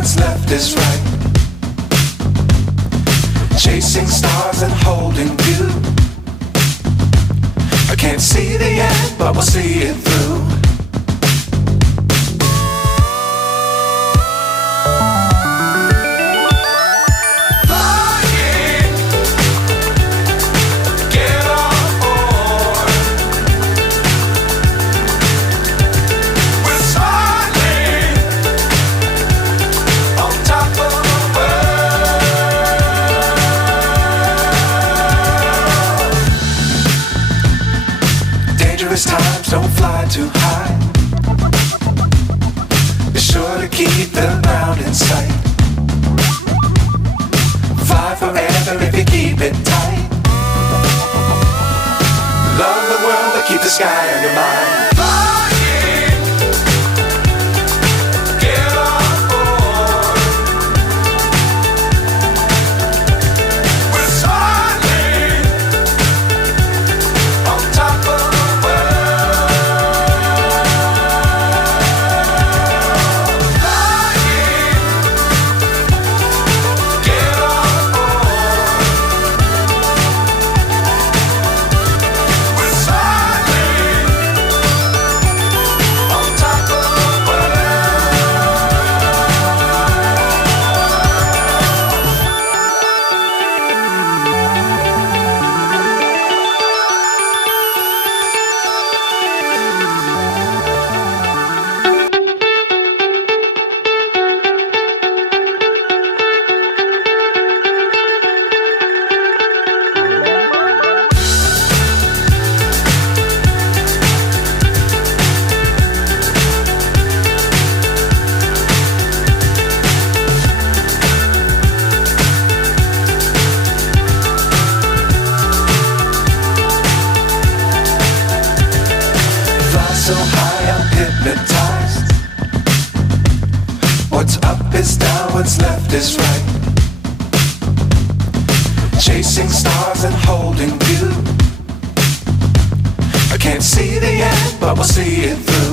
what's left is right. Chasing stars and holding you. I can't see the end, but we'll see it through. Times don't fly too high. Be sure to keep the ground in sight. Fly forever if you keep it tight. Love the world but keep the sky on your mind. So high I'm hypnotized. What's up is down, what's left is right. Chasing stars and holding you. I can't see the end, but we'll see it through.